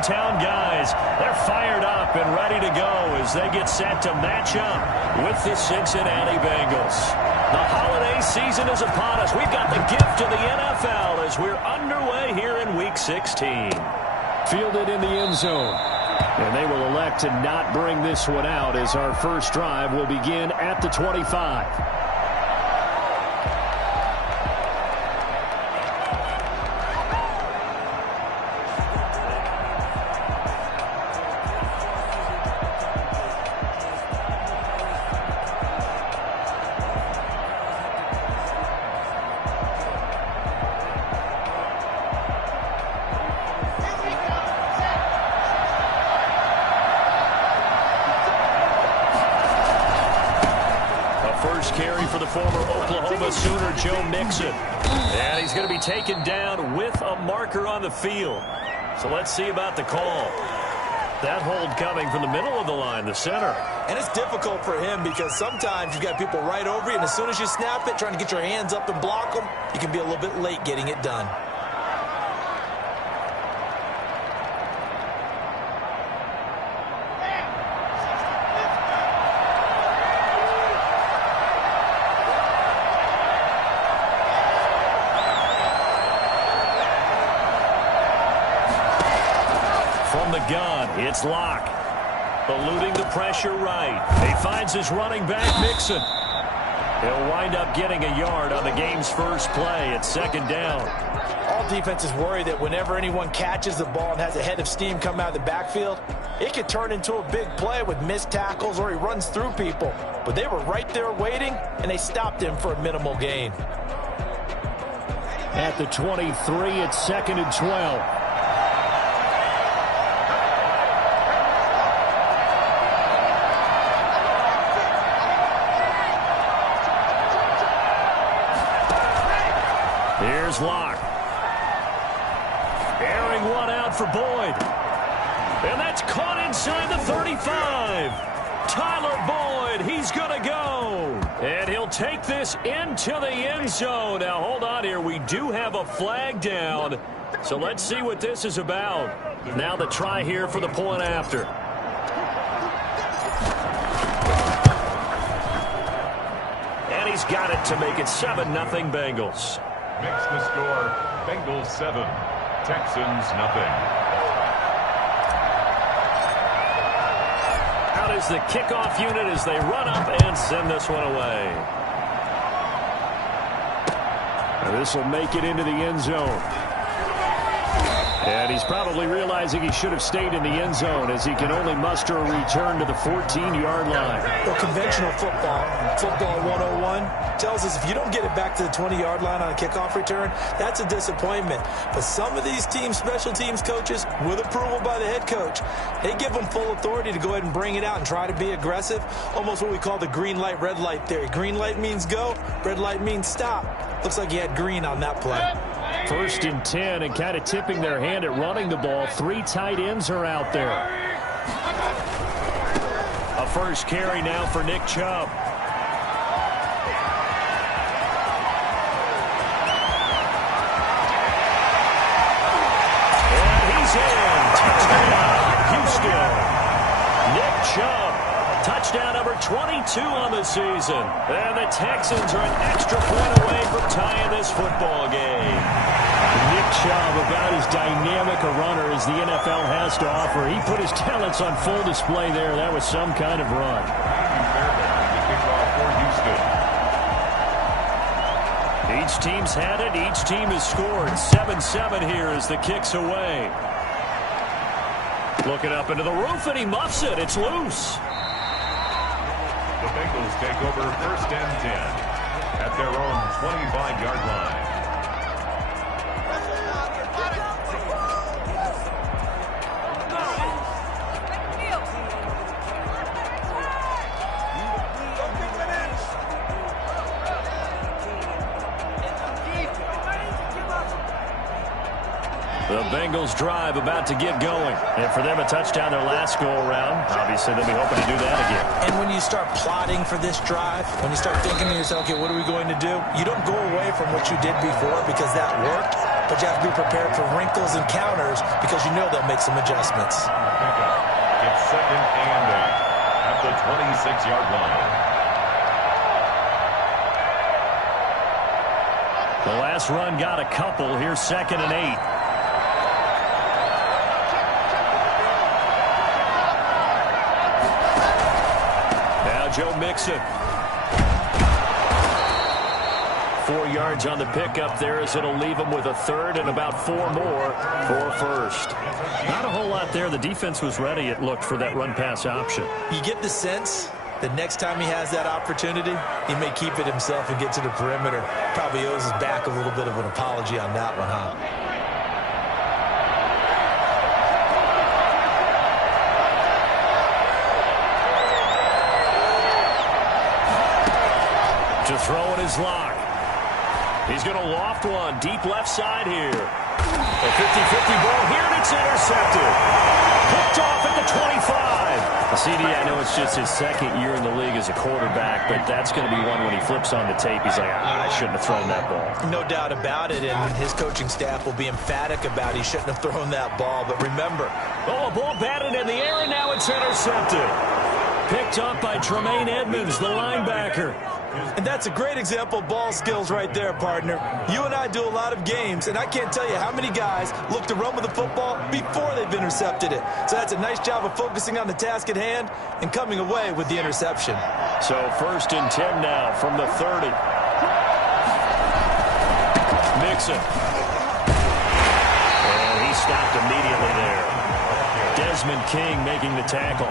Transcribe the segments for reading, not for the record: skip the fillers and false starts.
hometown guys. They're fired up and ready to go as they get set to match up with the Cincinnati Bengals. The holiday season is upon us. We've got the gift of the NFL as we're underway here in Week 16. Fielded in the end zone. And they will elect to not bring this one out as our first drive will begin at the 25. Carry for the former Oklahoma Sooner, Joe Mixon. And he's going to be taken down with a marker on the field. So let's see about the call. That hold coming from the middle of the line, the center. And it's difficult for him because sometimes you've got people right over you, and as soon as you snap it, trying to get your hands up and block them, you can be a little bit late getting it done. From the gun, it's Locke. Eluding the pressure right. He finds his running back, Mixon. He'll wind up getting a yard on the game's first play at second down. All defenses worry that whenever anyone catches the ball and has a head of steam come out of the backfield, it could turn into a big play with missed tackles or he runs through people. But they were right there waiting, and they stopped him for a minimal gain. At the 23, it's 2nd and 12. Here's Locke. Airing one out for Boyd. And that's caught inside the 35. Tyler Boyd, he's going to go. And he'll take this into the end zone. Now, hold on here. We do have a flag down. So let's see what this is about. Now the try here for the point after. And he's got it to make it 7-0 Bengals. Makes the score Bengals 7, Texans nothing. Out is the kickoff unit as they run up and send this one away. And this will make it into the end zone. And he's probably realizing he should have stayed in the end zone as he can only muster a return to the 14-yard line. Well, conventional football 101, tells us if you don't get it back to the 20-yard line on a kickoff return, that's a disappointment. But some of these teams, special teams coaches, with approval by the head coach, they give them full authority to go ahead and bring it out and try to be aggressive, almost what we call the green light, red light theory. Green light means go, red light means stop. Looks like he had green on that play. 1st and 10, and kind of tipping their hand at running the ball. 3 tight ends are out there. A first carry now for Nick Chubb. And he's in. Touchdown, Houston. Nick Chubb. Touchdown number 22 on the season. And the Texans are an extra point away from tying this football game. Nick Chubb, about as dynamic a runner as the NFL has to offer. He put his talents on full display there. That was some kind of run. Each team's had it. Each team has scored. 7-7 here as the kick's away. Looking up into the roof, and he muffs it. It's loose. The Bengals take over 1st and 10 at their own 25-yard line. The Bengals drive about to get going. And for them, a touchdown their last go-around. Obviously, they'll be hoping to do that again. And when you start plotting for this drive, when you start thinking to yourself, okay, what are we going to do? You don't go away from what you did before because that worked. but you have to be prepared for wrinkles and counters because you know they'll make some adjustments. It's 2nd and 8 at the 26-yard line. The last run got a couple. Here's 2nd and 8. Now Joe Mixon. 4 yards on the pickup there as it'll leave him with a third and about 4 more for first. Not a whole lot there. The defense was ready, it looked, for that run-pass option. You get the sense that next time he has that opportunity, he may keep it himself and get to the perimeter. Probably owes his back a little bit of an apology on that one, huh? To throw in his lock. He's going to loft one deep left side here. A 50-50 ball here, and it's intercepted. Picked off at the 25. CD, I know it's just his 2nd year in the league as a quarterback, but that's going to be one when he flips on the tape. He's like, I shouldn't have thrown that ball. No doubt about it, and his coaching staff will be emphatic about he shouldn't have thrown that ball. But remember, a ball batted in the air, and now it's intercepted. Picked up by Tremaine Edmonds, the linebacker. And that's a great example of ball skills right there, partner. You and I do a lot of games, and I can't tell you how many guys look to run with the football before they've intercepted it. So that's a nice job of focusing on the task at hand and coming away with the interception. So 1st and 10 now from the 30. Mixon. And he stopped immediately there. Desmond King making the tackle.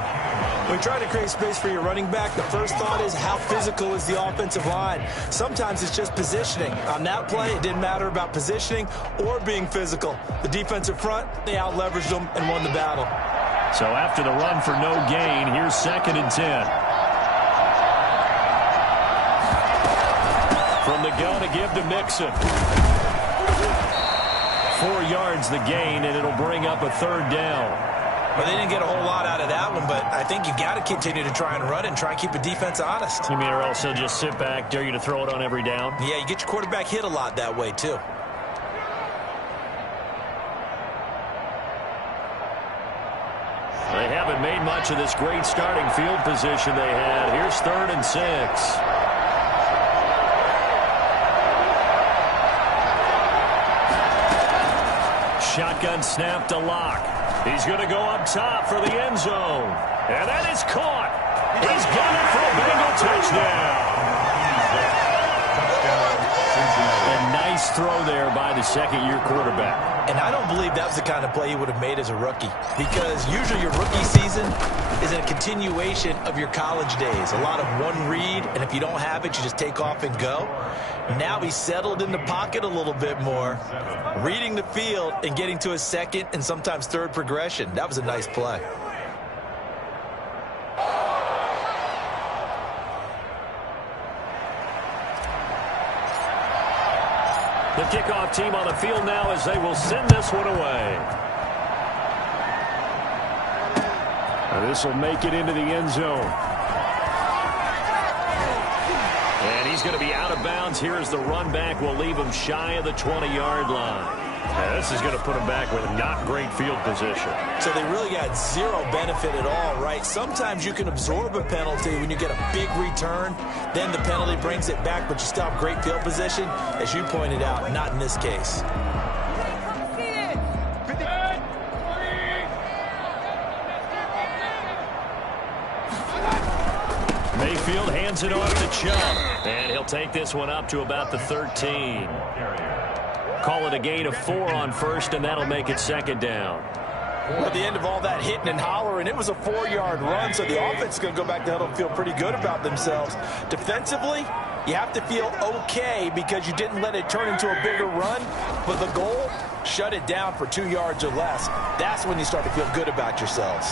When you're trying to create space for your running back, the first thought is how physical is the offensive line. Sometimes it's just positioning. On that play, it didn't matter about positioning or being physical. The defensive front, they out-leveraged them and won the battle. So after the run for no gain, here's 2nd and 10. From the gun to give to Mixon. 4 yards the gain, and it'll bring up a 3rd down. Well, they didn't get a whole lot out of that one, but I think you got to continue to try and run it and try and keep the defense honest. You mean, or else he'll just sit back, dare you to throw it on every down? Yeah, you get your quarterback hit a lot that way, too. They haven't made much of this great starting field position they had. Here's 3rd and 6. Shotgun snap to Lock. He's going to go up top for the end zone. And that is caught. He's got it for a Bengal touchdown. A nice throw there by the 2nd-year quarterback. And I don't believe that was the kind of play he would have made as a rookie, because usually your rookie season is a continuation of your college days. A lot of one read, and if you don't have it, you just take off and go. Now he's settled in the pocket a little bit more, reading the field and getting to his 2nd and sometimes 3rd progression. That was a nice play. The kickoff team on the field now as they will send this one away. And this will make it into the end zone. And he's going to be out of bounds here as the run back will leave him shy of the 20-yard line. Now, this is going to put him back with not great field position. So they really got zero benefit at all, right? Sometimes you can absorb a penalty when you get a big return. Then the penalty brings it back, but you still have great field position. As you pointed out, not in this case. Mayfield hands it off to Chubb. And he'll take this one up to about the 13. Call it a gain of 4 on first, and that'll make it 2nd down. Well, at the end of all that hitting and hollering, it was a 4-yard run, so the offense is going to go back to huddle and feel pretty good about themselves. Defensively, you have to feel okay because you didn't let it turn into a bigger run, but the goal, shut it down for 2 yards or less. That's when you start to feel good about yourselves.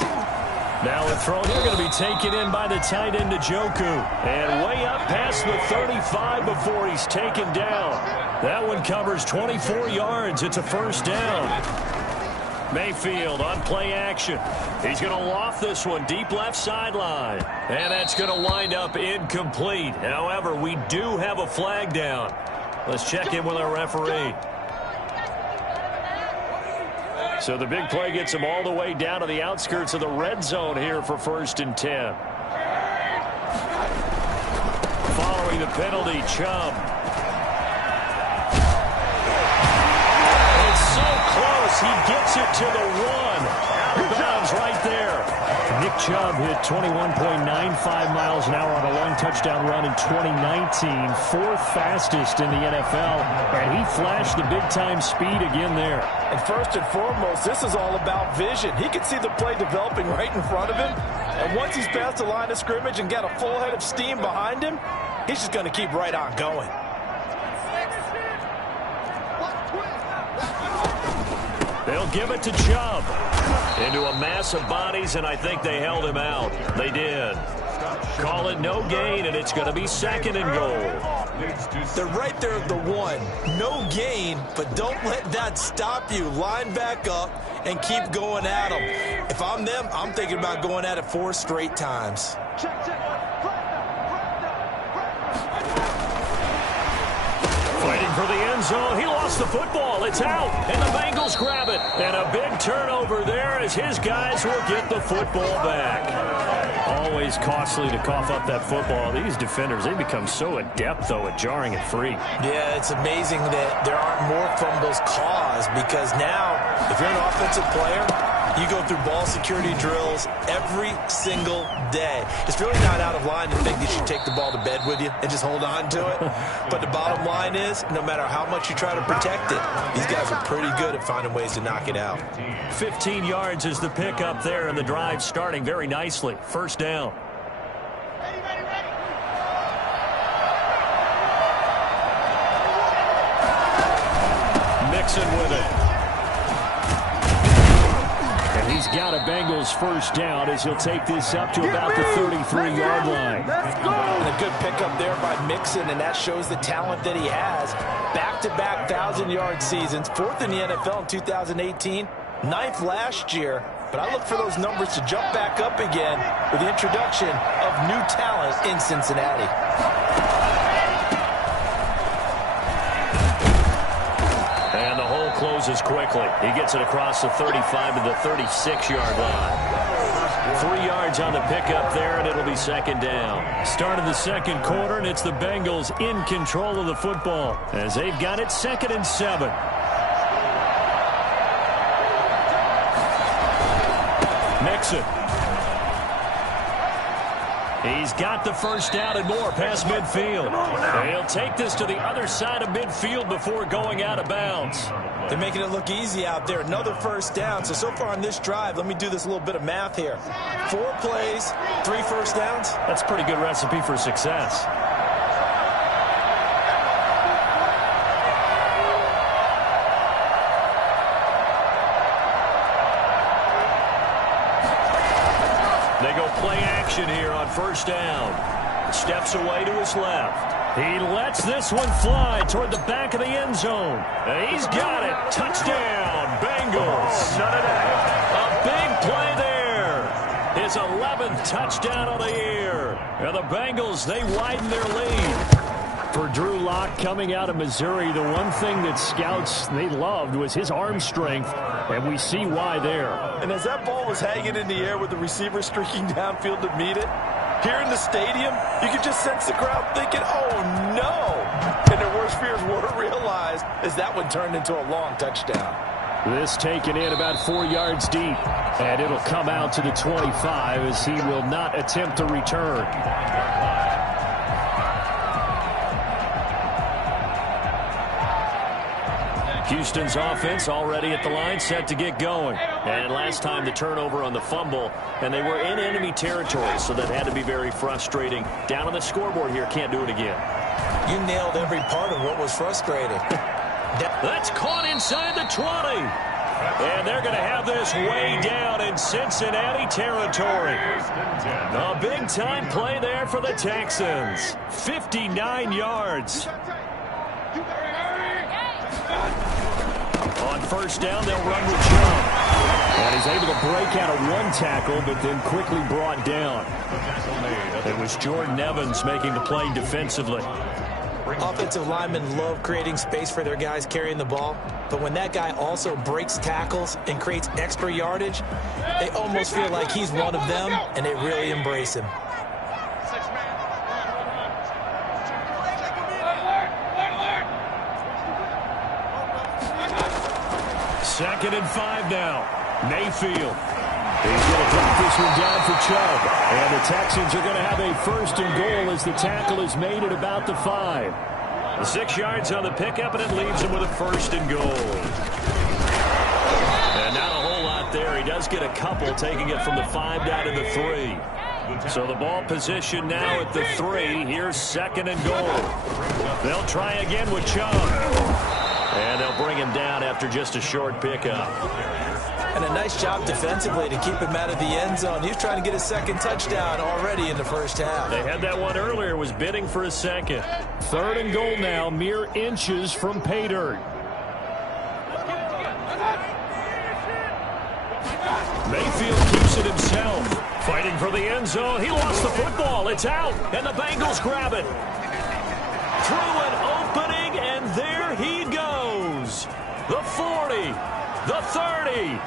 Now a throw here going to be taken in by the tight end Njoku. And way up past the 35 before he's taken down. That one covers 24 yards. It's a 1st down. Mayfield on play action. He's going to loft this one deep left sideline. And that's going to wind up incomplete. However, we do have a flag down. Let's check in with our referee. So the big play gets him all the way down to the outskirts of the red zone here for 1st and 10. Following the penalty, Chubb. It's so close. He gets it to the 1. Out of bounds right there. Nick Chubb hit 21.95 miles an hour on a long touchdown run in 2019, 4th fastest in the NFL, and he flashed the big-time speed again there. And first and foremost, this is all about vision. He can see the play developing right in front of him, and once he's past the line of scrimmage and got a full head of steam behind him, he's just going to keep right on going. They'll give it to Chubb. Into a mass of bodies, and I think they held him out. They did. Call it no gain, and it's going to be 2nd and goal. They're right there at the 1. No gain, but don't let that stop you. Line back up and keep going at them. If I'm them, I'm thinking about going at it 4 straight times. Fighting for the end zone. He lost the football. It's out, and the Bengals grab it. And a big turnover there as his guys will get the football back. Always costly to cough up that football. These defenders, they become so adept, though, at jarring it free. Yeah, it's amazing that there aren't more fumbles caused because now, if you're an offensive player, you go through ball security drills every single day. It's really not out of line to think that you take the ball to bed with you and just hold on to it. But the bottom line is, no matter how much you try to protect it, these guys are pretty good at finding ways to knock it out. 15 yards is the pickup there, and the drive starting very nicely. 1st down. Mixon with it. He's got a Bengals 1st down as he'll take this up to about the 33-yard line. And a good pickup there by Mixon, and that shows the talent that he has. Back-to-back 1,000-yard seasons, 4th in the NFL in 2018, 9th last year. But I look for those numbers to jump back up again with the introduction of new talent in Cincinnati. Closes quickly. He gets it across the 35 to the 36-yard line. 3 yards on the pickup there, and it'll be 2nd down. Start of the 2nd quarter, and it's the Bengals in control of the football as they've got it 2nd and 7. Mixon. He's got the 1st down and more past midfield. He'll take this to the other side of midfield before going out of bounds. They're making it look easy out there. Another 1st down. So far on this drive, let me do this little bit of math here. 4 plays, 3 1st downs. That's a pretty good recipe for success. They go play action here on 1st down. Steps away to his left. He lets this one fly toward the back of the end zone. And he's got it. Touchdown, Bengals. None of that. A big play there. His 11th touchdown of the year. And the Bengals, they widen their lead. For Drew Lock coming out of Missouri, the one thing that scouts they loved was his arm strength, and we see why there. And as that ball was hanging in the air with the receiver streaking downfield to meet it, here in the stadium, you could just sense the crowd thinking, oh, no. And their worst fears were realized as that one turned into a long touchdown. This taken in about 4 yards deep, and it'll come out to the 25 as he will not attempt to return. Houston's offense already at the line, set to get going. And last time the turnover on the fumble, and they were in enemy territory, so that had to be very frustrating. Down on the scoreboard here, can't do it again. You nailed every part of what was frustrating. That's caught inside the 20. And they're going to have this way down in Cincinnati territory. A big-time play there for the Texans. 59 yards. On 1st down, they'll run with Chubb. And he's able to break out of one tackle, but then quickly brought down. It was Jordan Evans making the play defensively. Offensive linemen love creating space for their guys carrying the ball, but when that guy also breaks tackles and creates extra yardage, they almost feel like he's one of them, and they really embrace him. Second and 5 now. Mayfield. He's going to drop this one down for Chubb. And the Texans are going to have a first and goal as the tackle is made at about the 5. 6 yards on the pickup, and it leaves him with a first and goal. And not a whole lot there. He does get a couple, taking it from the 5 down to the 3. So the ball position now at the 3. Here's second and goal. They'll try again with Chubb. And they'll bring him down after just a short pickup. And a nice job defensively to keep him out of the end zone. He was trying to get a second touchdown already in the first half. They had that one earlier, was bidding for a second. Third and goal now, mere inches from pay dirt. Mayfield keeps it himself. Fighting for the end zone. He lost the football. It's out, and the Bengals grab it. Through an opening, and there he goes. The 40, the 30,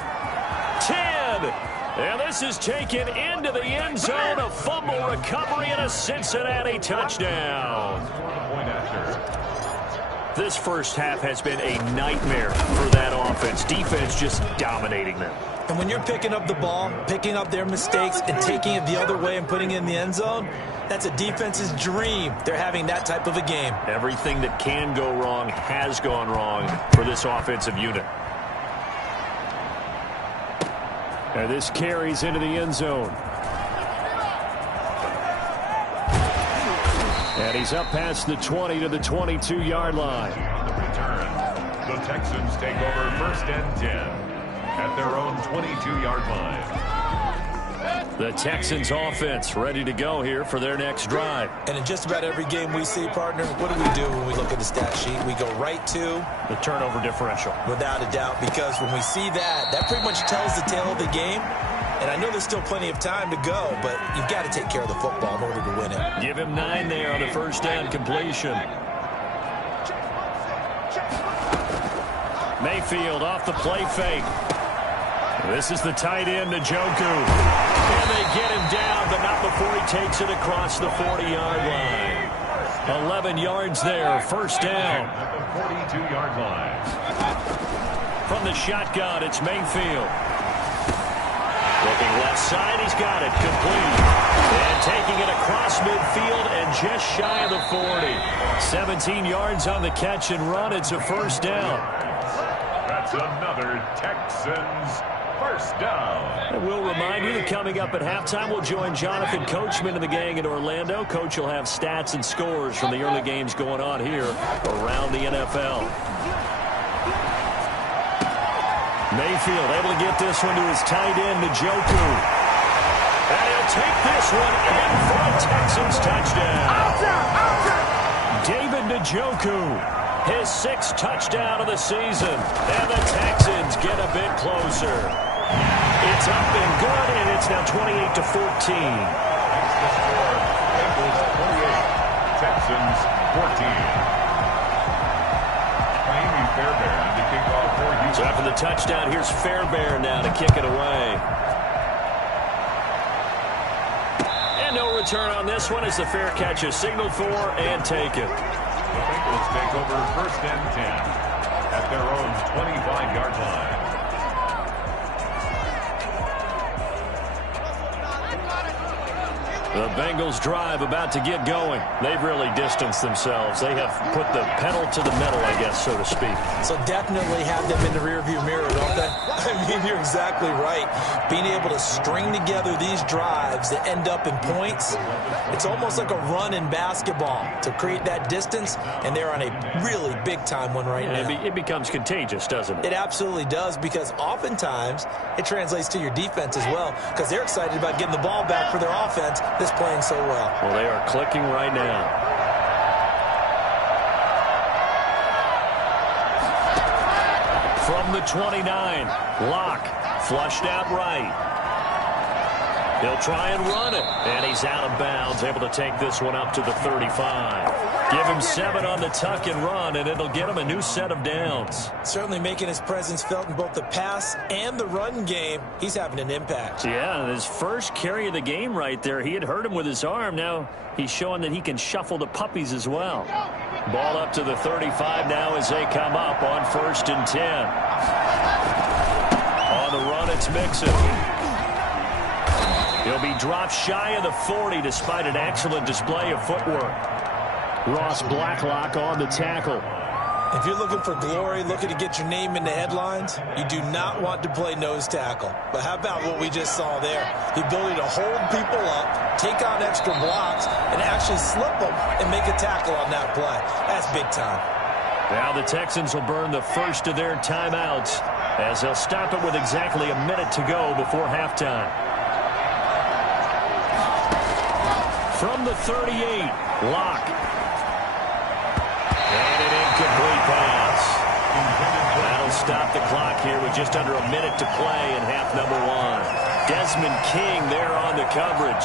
10. And this is taken into the end zone. A fumble recovery and a Cincinnati touchdown. This first half has been a nightmare for that offense. Defense just dominating them. And when you're picking up the ball, picking up their mistakes, and taking it the other way and putting it in the end zone, that's a defense's dream. They're having that type of a game. Everything that can go wrong has gone wrong for this offensive unit. And this carries into the end zone. And he's up past the 20 to the 22-yard line. On the return, the Texans take over first and 10 at their own 22-yard line. The Texans offense ready to go here for their next drive. And in just about every game we see, partner, what do we do when we look at the stat sheet? We go right to the turnover differential. Without a doubt, because when we see that, that pretty much tells the tale of the game. And I know there's still plenty of time to go, but you've got to take care of the football in order to win it. Give him 9 there on the first down completion. Mayfield off the play fake. This is the tight end, Njoku. And they get him down, but not before he takes it across the 40-yard line. 11 yards there, first down. At the 42-yard line. From the shotgun, it's Mayfield. Looking left side, he's got it, complete. And taking it across midfield and just shy of the 40. 17 yards on the catch and run. It's a first down. That's another Texans first down. And we'll remind you that coming up at halftime, we'll join Jonathan Coachman and the gang in Orlando. Coach will have stats and scores from the early games going on here around the NFL. Mayfield able to get this one to his tight end, Njoku. And he'll take this one in for a Texans touchdown. David Njoku, his 6th touchdown of the season. And the Texans get a bit closer. It's up and good, and it's now 28-14. Bengals 28, Texans 14. Fairbairn to kick off for Houston. So after the touchdown, here's Fairbairn now to kick it away. And no return on this one as the fair catch is signaled for and taken. The Bengals take over first and 10 at their own 25-yard line. The Bengals drive about to get going. They've really distanced themselves. They have put the pedal to the metal, I guess, so to speak. So definitely have them in the rearview mirror, don't they? I mean, you're exactly right. Being able to string together these drives that end up in points, it's almost like a run in basketball to create that distance, and they're on a really big-time one right now. It becomes contagious, doesn't it? It absolutely does, because oftentimes it translates to your defense as well, because they're excited about getting the ball back for their offense that's playing so well. Well, they are clicking right now. From the 29, Locke flushed out right. He'll try and run it. And he's out of bounds, able to take this one up to the 35. Give him 7 on the tuck and run, and it'll get him a new set of downs. Certainly making his presence felt in both the pass and the run game. He's having an impact. Yeah, his first carry of the game right there. He had hurt him with his arm. Now he's showing that he can shuffle the puppies as well. Ball up to the 35 now as they come up on 1st and 10. On the run, it's Mixon. He'll be dropped shy of the 40 despite an excellent display of footwork. Ross Blacklock on the tackle. If you're looking for glory, looking to get your name in the headlines, you do not want to play nose tackle. But how about what we just saw there? The ability to hold people up, take out extra blocks, and actually slip them and make a tackle on that play. That's big time. Now the Texans will burn the first of their timeouts as they'll stop it with exactly a minute to go before halftime. From the 38, Locke. And an incomplete pass. That'll stop the clock here with just under a minute to play in half number 1. Desmond King there on the coverage.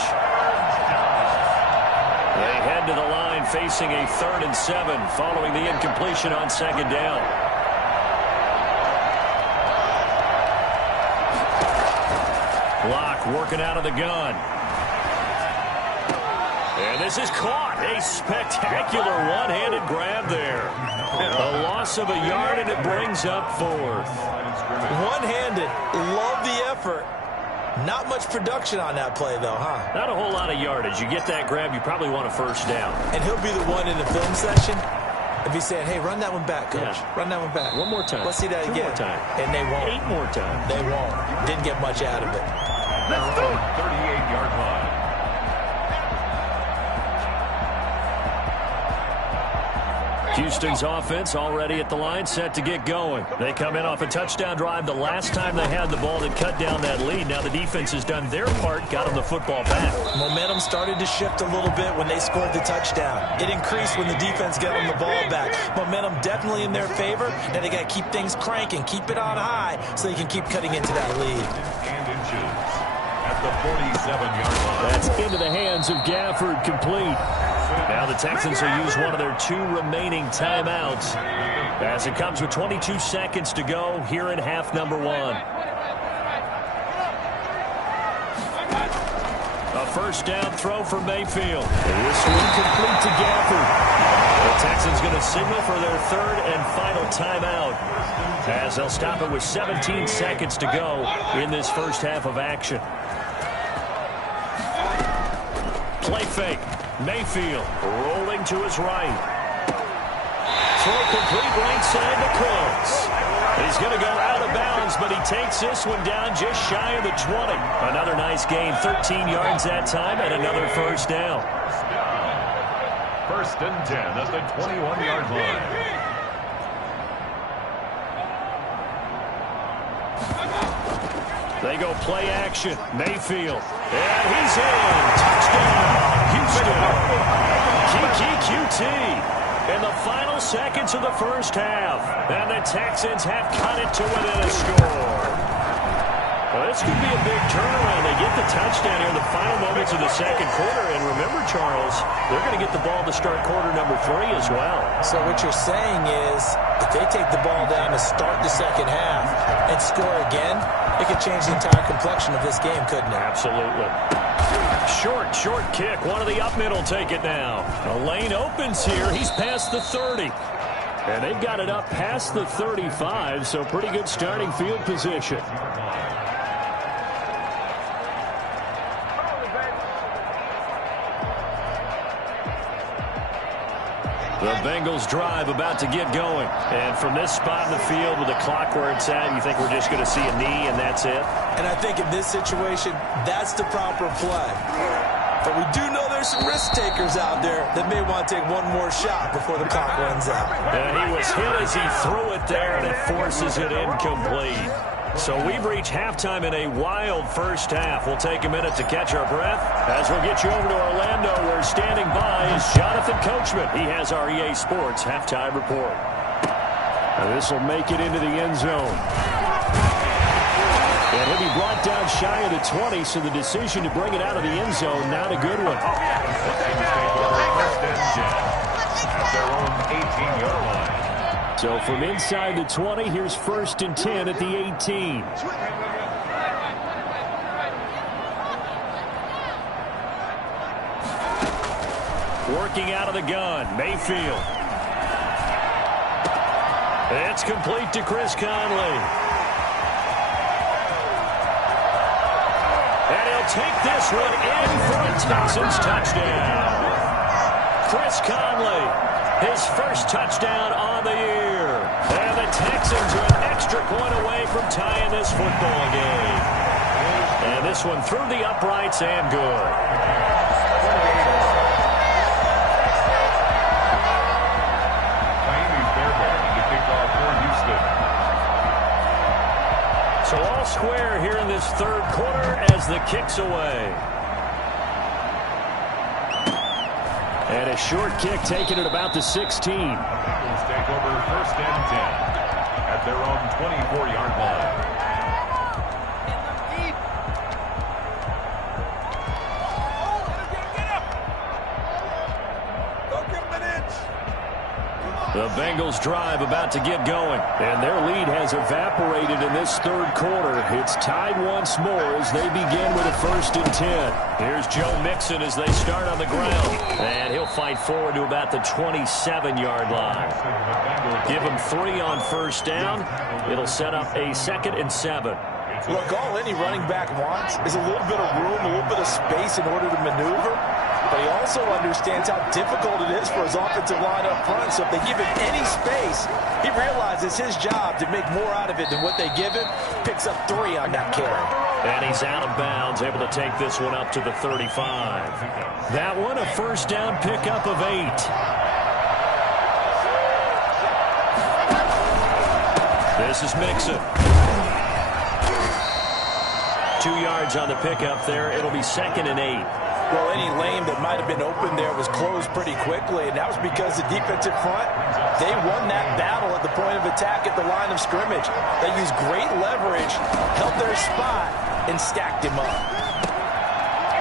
They head to the line facing a 3rd and 7 following the incompletion on 2nd down. Locke working out of the gun. And this is caught. A spectacular one-handed grab there. A loss of a yard, and it brings up 4th. One-handed. Love the effort. Not much production on that play, though, huh? Not a whole lot of yardage. You get that grab, you probably want a 1st down. And he'll be the one in the film section if he's saying, hey, run that one back, coach. Yeah. Run that one back. One more time. Let's see that 2 again. more time. And they won't. 8 more times. They won't. Didn't get much out of it. Let's go. 38-yard line. Houston's offense already at the line, set to get going. They come in off a touchdown drive the last time they had the ball that cut down that lead. Now the defense has done their part, got them the football back. Momentum started to shift a little bit when they scored the touchdown. It increased when the defense got them the ball back. Momentum definitely in their favor. Now they got to keep things cranking, keep it on high so they can keep cutting into that lead. And inches at the 47-yard line. That's into the hands of Gafford, complete. Now the Texans will use one of their 2 remaining timeouts as it comes with 22 seconds to go here in half number 1. A 1st down throw for Mayfield. This one complete to Gafford. The Texans going to signal for their 3rd and final timeout as they'll stop it with 17 seconds to go in this first half of action. Play fake. Mayfield rolling to his right. Throw complete right side to Cooks. He's going to go out of bounds, but he takes this one down just shy of the 20. Another nice gain, 13 yards that time, and another 1st down. 1st and 10 at the 21-yard line. They go play action. Mayfield. And he's in. Touchdown. Houston. QT. In the final seconds of the first half. And the Texans have cut it to within a score. Well, this could be a big turnaround. They get the touchdown here in the final moments of the 2nd quarter. And remember, Charles, they're going to get the ball to start quarter number 3 as well. So what you're saying is if they take the ball down to start the 2nd half and score again, it could change the entire complexion of this game, couldn't it? Absolutely. Short kick. One of the up middle take it now. A lane opens here. He's past the 30. And they've got it up past the 35, so pretty good starting field position. The Bengals drive about to get going. And from this spot in the field with the clock where it's at, you think we're just going to see a knee and that's it? And I think in this situation, that's the proper play. But we do know there's some risk takers out there that may want to take one more shot before the clock runs out. And he was hit as he threw it there, and it forces it incomplete. So we've reached halftime in a wild first half. We'll take a minute to catch our breath as we'll get you over to Orlando, where standing by is Jonathan Coachman. He has our EA Sports halftime report. And this will make it into the end zone. And he'll be brought down shy of the 20, so the decision to bring it out of the end zone, not a good one. First and 10 at their own 18-yard line. So from inside the 20, here's first and 10 at the 18. Working out of the gun, Mayfield. It's complete to Chris Conley. And he'll take this one in for a Texans touchdown. Chris Conley, his first touchdown on the year. And the Texans are an extra point away from tying this football game. And this one through the uprights and good. So all square here in this third quarter as the kick's away. And a short kick taken at about the 16. Bengals take over first and 10 at their own 24-yard line. The Bengals drive about to get going, and their lead has evaporated in this third quarter. It's tied once more as they begin with a first and 10. Here's Joe Mixon as they start on the ground, and he'll fight forward to about the 27-yard line. Give him 3 on first down. It'll set up a 2nd and 7. Look, all any running back wants is a little bit of room, a little bit of space in order to maneuver. But he also understands how difficult it is for his offensive line up front. So if they give him any space, he realizes his job to make more out of it than what they give him. Picks up 3 on that carry. And he's out of bounds, able to take this one up to the 35. That one, a first down pickup of 8. This is Mixon. 2 yards on the pickup there. It'll be 2nd and 8. Well, any lane that might have been open there was closed pretty quickly, and that was because the defensive front, they won that battle at the point of attack at the line of scrimmage. They used great leverage, held their spot, and stacked him up.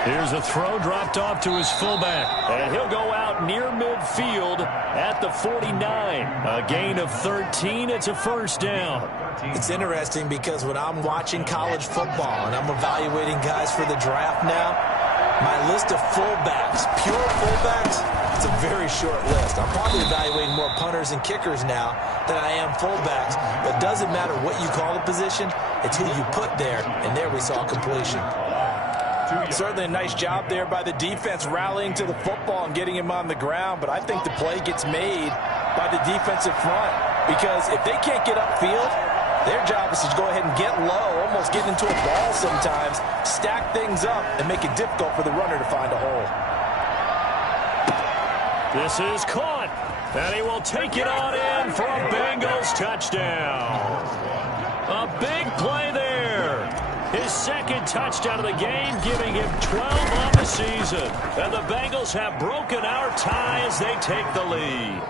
Here's a throw dropped off to his fullback, and he'll go out near midfield at the 49. A gain of 13. It's a first down. It's interesting because when I'm watching college football and I'm evaluating guys for the draft now, my list of fullbacks, pure fullbacks, it's a very short list. I'm probably evaluating more punters and kickers now than I am fullbacks. But it doesn't matter what you call the position, it's who you put there. And there we saw completion. Certainly a nice job there by the defense rallying to the football and getting him on the ground. But I think the play gets made by the defensive front. Because if they can't get upfield, their job is to go ahead and get low, almost get into a ball sometimes, stack things up, and make it difficult for the runner to find a hole. This is caught, and he will take it on in for a Bengals touchdown. A big play there. His 2nd touchdown of the game, giving him 12 on the season. And the Bengals have broken our tie as they take the lead.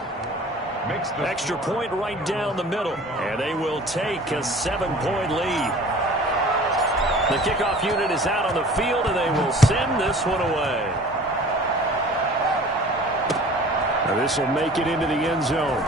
Extra point right down the middle, and they will take a 7-point lead. The kickoff unit is out on the field, and they will send this one away. Now this will make it into the end zone.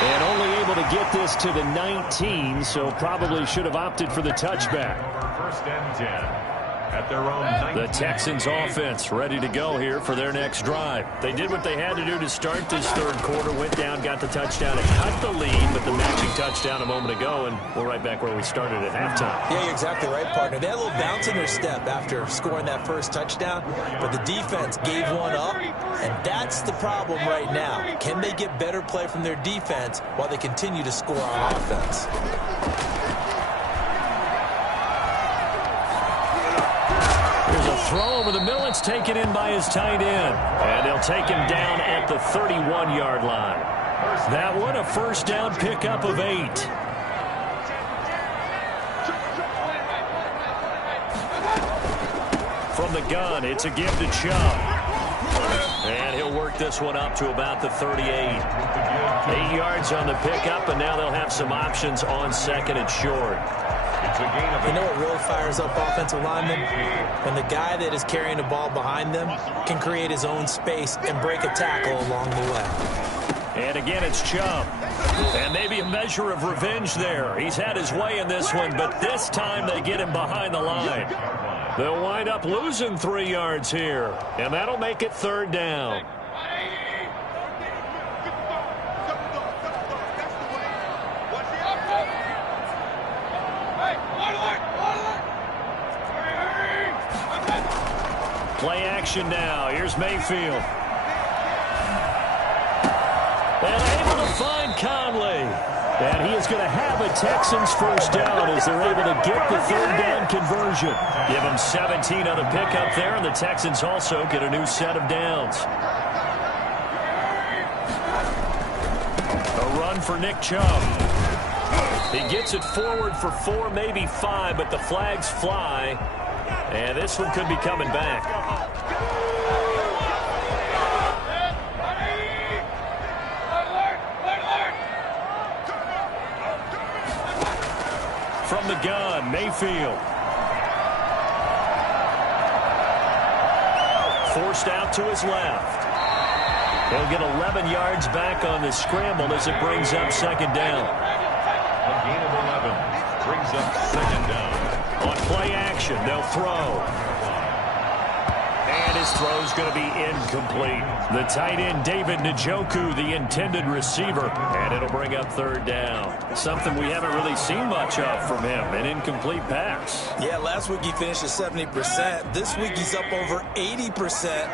And only able to get this to the 19, so probably should have opted for the touchback. First and 10. At their own 19. The Texans offense ready to go here for their next drive. They did what they had to do to start this third quarter, went down, got the touchdown, and cut the lead, but the matching touchdown a moment ago, and we're right back where we started at halftime. Yeah, you're exactly right, partner. They had a little bounce in their step after scoring that first touchdown, but the defense gave one up, and that's the problem right now. Can they get better play from their defense while they continue to score on offense? Throw over the middle. It's taken in by his tight end. And they'll take him down at the 31-yard line. That one, a first down pickup of 8. From the gun, it's a give to Chubb. And he'll work this one up to about the 38. 8 yards on the pickup, and now they'll have some options on 2nd and short. a gain of 8. You know what really fires up offensive linemen? When the guy that is carrying the ball behind them can create his own space and break a tackle along the way. And again, it's Chubb. And maybe a measure of revenge there. He's had his way in this one, but this time they get him behind the line. They'll wind up losing 3 yards here, and that'll make it 3rd down. Play action now. Here's Mayfield. And able to find Conley. And he is going to have a Texans first down as they're able to get the 3rd down conversion. Give them 17 on the pickup there, and the Texans also get a new set of downs. A run for Nick Chubb. He gets it forward for 4, maybe 5, but the flags fly. And this one could be coming back. From the gun, Mayfield. Forced out to his left. He'll get 11 yards back on the scramble as it brings up 2nd down. A gain of 11 brings up 2nd down. On play action, they'll throw. And his throw's going to be incomplete. The tight end, David Njoku, the intended receiver. And it'll bring up 3rd down. Something we haven't really seen much of from him, an incomplete pass. Yeah, last week he finished at 70%. This week he's up over 80%.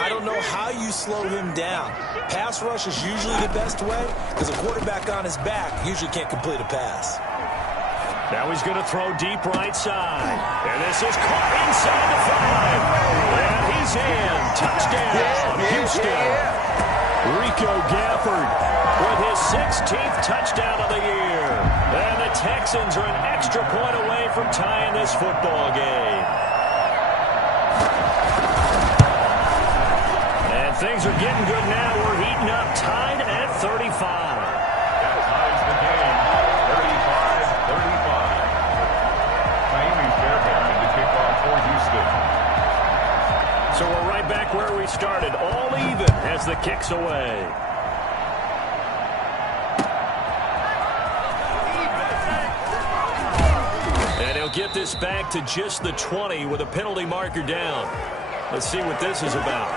I don't know how you slow him down. Pass rush is usually the best way because a quarterback on his back usually can't complete a pass. Now he's going to throw deep right side. And this is caught inside the 5. And he's in. Touchdown, Houston. Rico Gafford with his 16th touchdown of the year. And the Texans are an extra point away from tying this football game. And things are getting good now. We're heating up, tied at 35. That ties the game. 35-35. Miami Fairbairn to kick off for Houston. So we're right back where we started, all even as the kick's away. And he'll get this back to just the 20 with a penalty marker down. Let's see what this is about.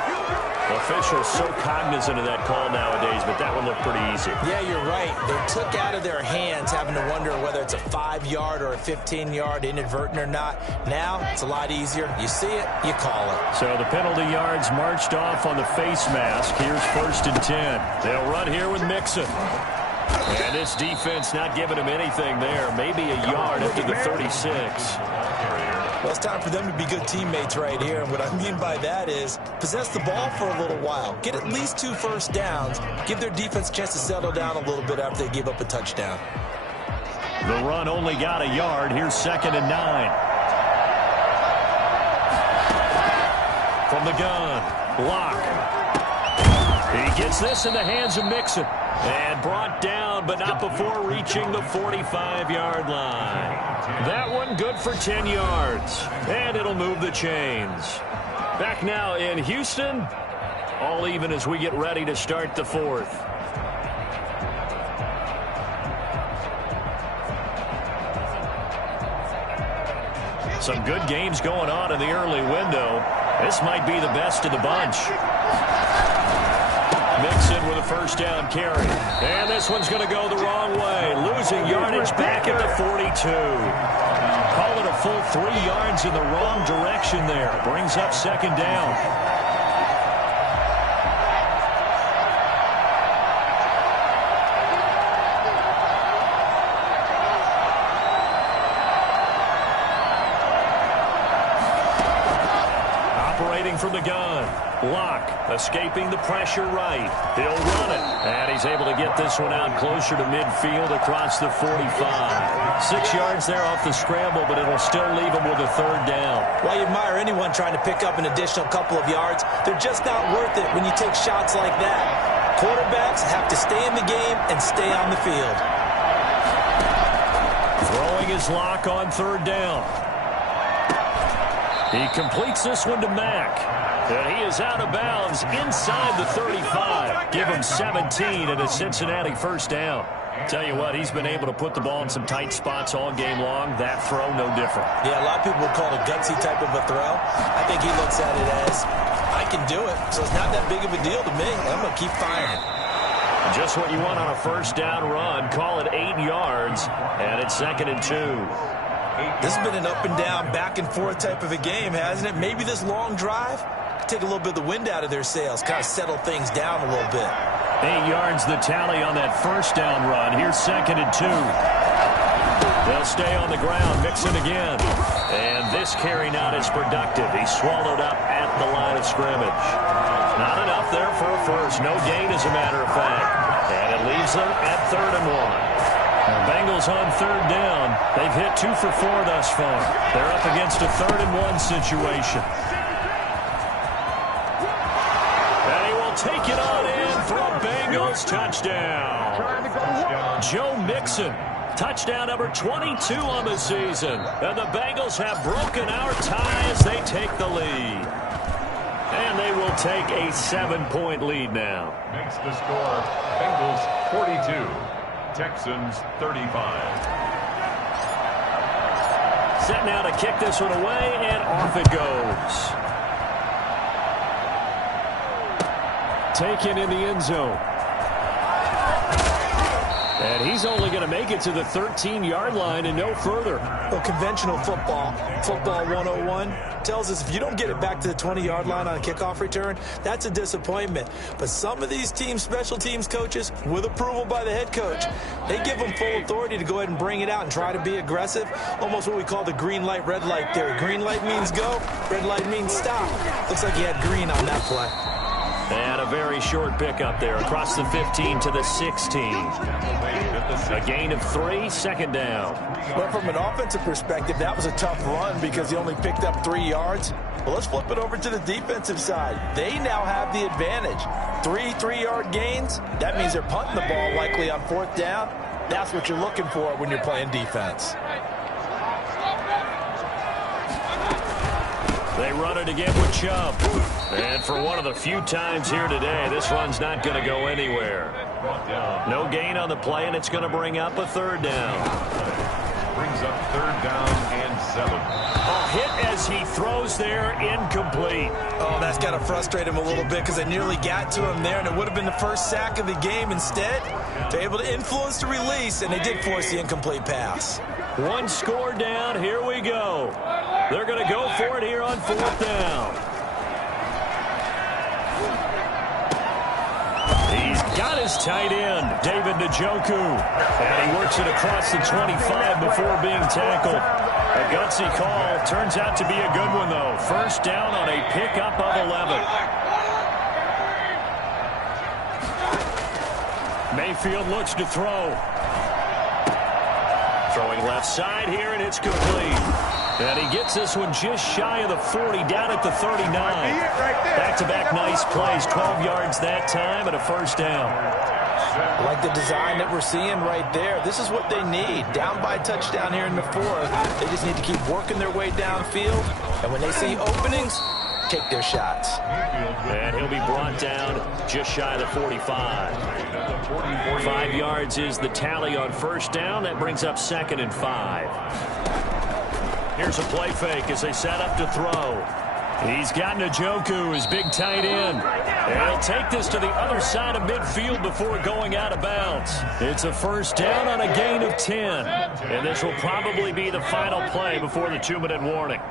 Officials so cognizant of that call nowadays, but that one looked pretty easy. Yeah, you're right. They took out of their hands having to wonder whether it's a 5-yard or a 15-yard inadvertent or not. Now, it's a lot easier. You see it, you call it. So the penalty yards marched off on the face mask. Here's 1st and 10. They'll run here with Mixon. And this defense not giving him anything there. Maybe a yard up to the 36. Well, it's time for them to be good teammates right here. And what I mean by that is possess the ball for a little while. Get at least 2 first downs. Give their defense a chance to settle down a little bit after they give up a touchdown. The run only got a yard. Here's 2nd and 9. From the gun, Locke. He gets this in the hands of Mixon. And brought down, but not before reaching the 45-yard line. That one good for 10 yards. And it'll move the chains. Back now in Houston. All even as we get ready to start the 4th. Some good games going on in the early window. This might be the best of the bunch. Mixon with a first down carry. And this one's going to go the wrong way. Losing yardage back at the 42. Call it a full 3 yards in the wrong direction there. Brings up 2nd down. Operating from the gun. Locke escaping the pressure right. He'll run it. And he's able to get this one out closer to midfield across the 45. 6 yards there off the scramble, but it'll still leave him with a 3rd down. While you admire anyone trying to pick up an additional couple of yards, they're just not worth it when you take shots like that. Quarterbacks have to stay in the game and stay on the field. Throwing his lock on third down. He completes this one to Mack. And he is out of bounds inside the 35. Give him 17 and a Cincinnati first down. Tell you what, he's been able to put the ball in some tight spots all game long. That throw, no different. Yeah, a lot of people would call it a gutsy type of a throw. I think he looks at it as, I can do it, so it's not that big of a deal to me. I'm going to keep firing. Just what you want on a first down run. Call it 8 yards, and it's 2nd and 2. This has been an up and down, back and forth type of a game, hasn't it? Maybe this long drive take a little bit of the wind out of their sails, kind of settle things down a little bit. 8 yards the tally on that first down run. Here's 2nd and 2. They'll stay on the ground, mix it again. And this carry not as productive. He's swallowed up at the line of scrimmage. Not enough there for a first. No gain, as a matter of fact. And it leaves them at 3rd and 1. The Bengals on 3rd down. They've hit 2 for 4 thus far. They're up against a 3rd and 1 situation. And he will take it on in for a Bengals touchdown. Joe Mixon. Touchdown number 22 on the season. And the Bengals have broken our tie as they take the lead. And they will take a 7-point lead now. Makes the score Bengals 42, Texans 35. Set now to kick this one away, and off it goes. Taken in the end zone. And he's only going to make it to the 13-yard line and no further. Well, conventional football 101, tells us if you don't get it back to the 20-yard line on a kickoff return, that's a disappointment. But some of these teams, special teams coaches, with approval by the head coach, they give them full authority to go ahead and bring it out and try to be aggressive. Almost what we call the green light, red light theory. Green light means go, red light means stop. Looks like he had green on that play. And a very short pickup there across the 15 to the 16. A gain of 3, 2nd down. Well, from an offensive perspective, that was a tough run because he only picked up 3 yards. Well, let's flip it over to the defensive side. They now have the advantage. 3 3-yard gains. That means they're punting the ball likely on 4th down. That's what you're looking for when you're playing defense. They run it again with Chubb. And for one of the few times here today, this run's not going to go anywhere. No gain on the play, and it's going to bring up a 3rd down. Brings up 3rd down and 7. A hit as he throws there, incomplete. Oh, that's got to frustrate him a little bit because they nearly got to him there, and it would have been the first sack of the game. Instead, they're able to influence the release, and they did force the incomplete pass. 1 score down. Here we go. They're going to go for it here on 4th down. He's got his tight end, David Njoku. And he works it across the 25 before being tackled. A gutsy call. Turns out to be a good one, though. First down on a pickup of 11. Mayfield looks to throw. Throwing left side here, and it's complete. And he gets this one just shy of the 40, down at the 39. Back-to-back nice plays, 12 yards that time, and a first down. I like the design that we're seeing right there. This is what they need. Down by a touchdown here in the 4th. They just need to keep working their way downfield. And when they see openings, take their shots. And he'll be brought down just shy of the 45. 5 yards is the tally on first down. That brings up 2nd and 5. Here's a play fake as they set up to throw. He's got Njoku, his big tight end. And he'll take this to the other side of midfield before going out of bounds. It's a first down on a gain of 10. And this will probably be the final play before the 2-minute warning.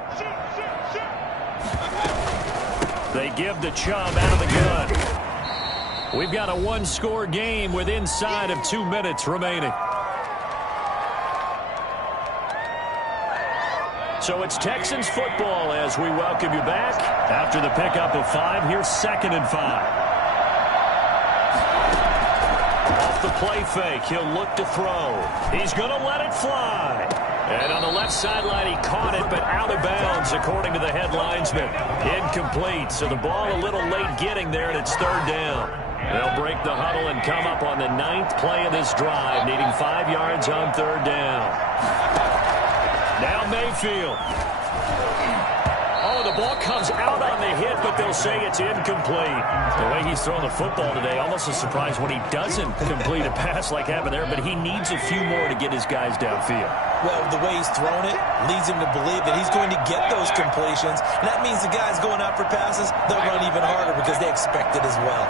They give to Chubb out of the gun. We've got a 1-score game with inside of 2 minutes remaining. So it's Texans football as we welcome you back. After the pickup of 5, here's 2nd and 5. Off the play fake, he'll look to throw. He's going to let it fly. And on the left sideline, he caught it, but out of bounds, according to the head linesman. Incomplete, so the ball a little late getting there, and it's 3rd down. They'll break the huddle and come up on the 9th play of this drive, needing 5 yards on 3rd down. Now Mayfield. Oh, the ball comes out on the hit, but they'll say it's incomplete. The way he's throwing the football today, almost a surprise when he doesn't complete a pass like happened there, but he needs a few more to get his guys downfield. Well, the way he's thrown it leads him to believe that he's going to get those completions. And that means the guys going out for passes, they'll run even harder because they expect it as well.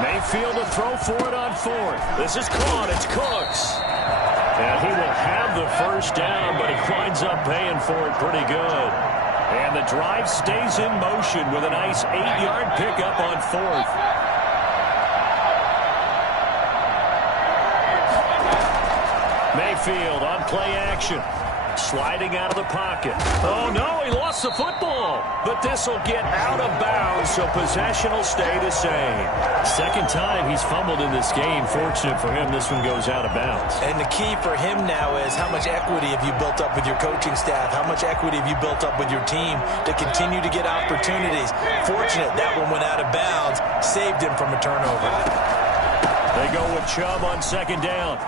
Mayfield to throw for it on fourth. This is caught. It's Cooks. And he will have the first down, but he winds up paying for it pretty good. And the drive stays in motion with a nice 8-yard pickup on fourth. Mayfield on play action. Sliding out of the pocket. Oh, no, he lost the football. But this will get out of bounds, so possession will stay the same. Second time he's fumbled in this game. Fortunate for him, this one goes out of bounds. And the key for him now is how much equity have you built up with your coaching staff? How much equity have you built up with your team to continue to get opportunities? Fortunate that one went out of bounds, saved him from a turnover. They go with Chubb on second down.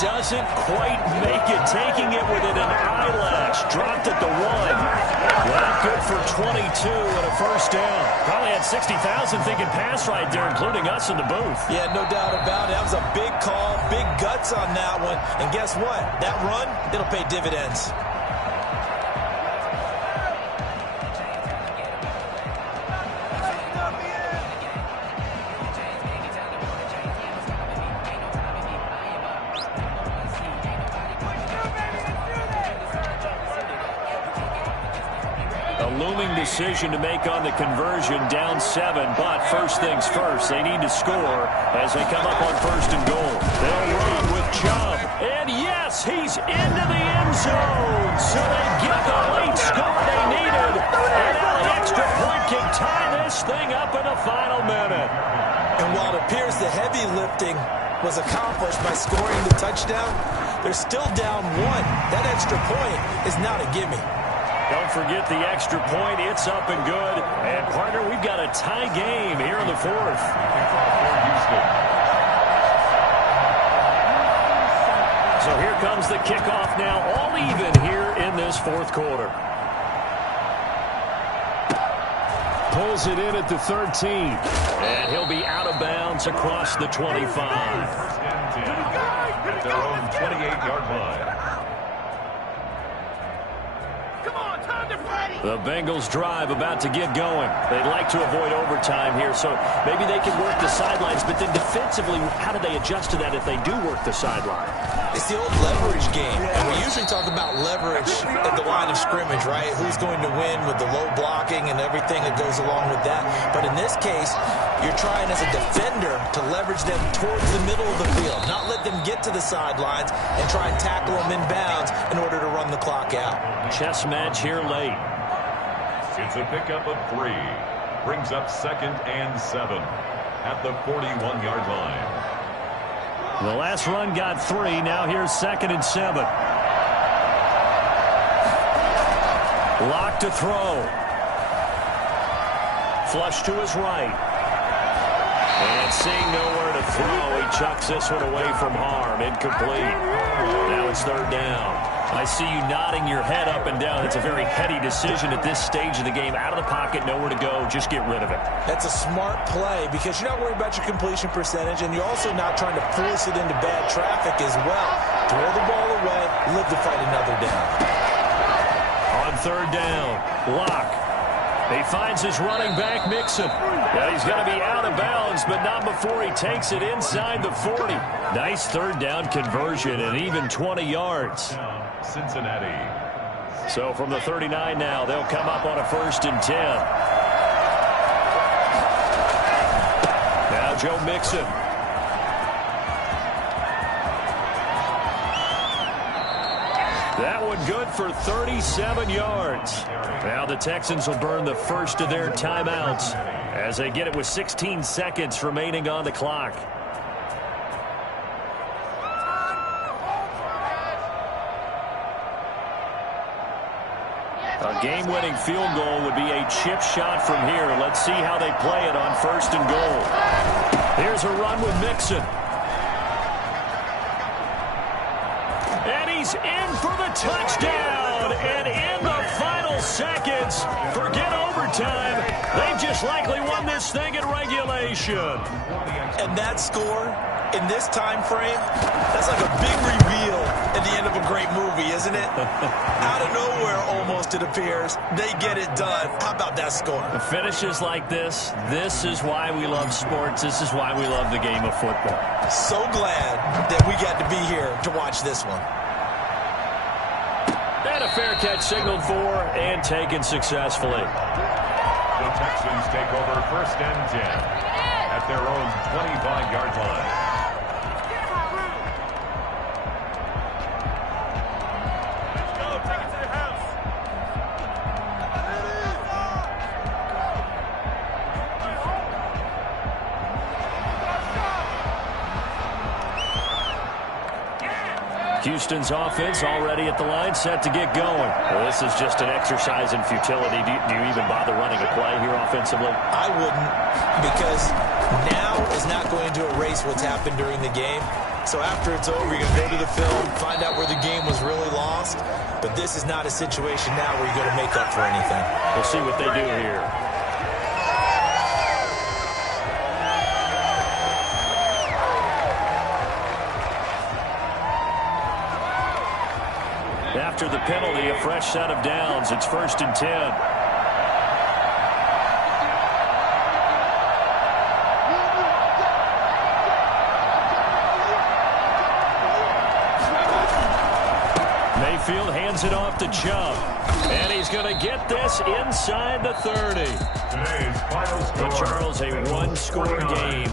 Doesn't quite make it, taking it within an eyelash. Dropped at the 1. Well, good for 22 and a first down. Probably had 60,000 thinking pass right there, including us in the booth. Yeah, no doubt about it. That was a big call, big guts on that one. And guess what? That run, it'll pay dividends. Decision to make on the conversion, down 7, but first things first, they need to score as they come up on first and goal. They'll run with Chubb, and yes, he's into the end zone, so they get the late score they needed, and now the extra point can tie this thing up in the final minute. And while it appears the heavy lifting was accomplished by scoring the touchdown, they're still down 1. That extra point is not a gimme. Don't forget the extra point. It's up and good. And, partner, we've got a tie game here in the fourth. So here comes the kickoff now, all even here in this fourth quarter. Pulls it in at the 13. And he'll be out of bounds across the 25. At their own 28-yard line. The Bengals drive about to get going. They'd like to avoid overtime here, so maybe they can work the sidelines, but then defensively, how do they adjust to that if they do work the sideline? It's the old leverage game, and we usually talk about leverage at the line of scrimmage, right? Who's going to win with the low blocking and everything that goes along with that. But in this case, you're trying as a defender to leverage them towards the middle of the field, not let them get to the sidelines and try and tackle them in bounds in order to run the clock out. Chess match here late. It's a pickup of 3. Brings up 2nd and 7 at the 41-yard line. The last run got 3. Now here's 2nd and 7. Lock to throw. Flush to his right. And seeing nowhere to throw, he chucks this one away from harm. Incomplete. Now it's 3rd down. I see you nodding your head up and down. It's a very heady decision at this stage of the game. Out of the pocket, nowhere to go. Just get rid of it. That's a smart play because you're not worried about your completion percentage, and you're also not trying to force it into bad traffic as well. Throw the ball away, live to fight another down. On 3rd down, Lock. He finds his running back, Mixon. Yeah, he's going to be out of bounds, but not before he takes it inside the 40. Nice 3rd down conversion and even 20 yards. Cincinnati. So from the 39 now, they'll come up on a 1st and 10. Now Joe Mixon. That one good for 37 yards. Now the Texans will burn the first of their timeouts as they get it with 16 seconds remaining on the clock. A game-winning field goal would be a chip shot from here. Let's see how they play it on 1st and goal. Here's a run with Mixon. And he's in for the touchdown. And in the final seconds, forget overtime. They've just likely won this thing in regulation. And that score in this time frame, that's like a big reveal at the end of a great movie, isn't it? Out of nowhere, almost, it appears. They get it done. How about that score? The finishes like this is why we love sports. This is why we love the game of football. So glad that we got to be here to watch this one. And a fair catch signaled for and taken successfully. The Texans take over 1st and 10 at their own 25-yard line. Houston's offense already at the line, set to get going. Well, this is just an exercise in futility. Do you even bother running a play here offensively? I wouldn't, because now is not going to erase what's happened during the game. So after it's over, you're going to go to the film, find out where the game was really lost. But this is not a situation now where you're going to make up for anything. We'll see what they do here. After the penalty, a fresh set of downs. It's 1st and 10. Mayfield hands it off to Chubb. And he's going to get this inside the 30. Today's final score. But Charles, a one-score game.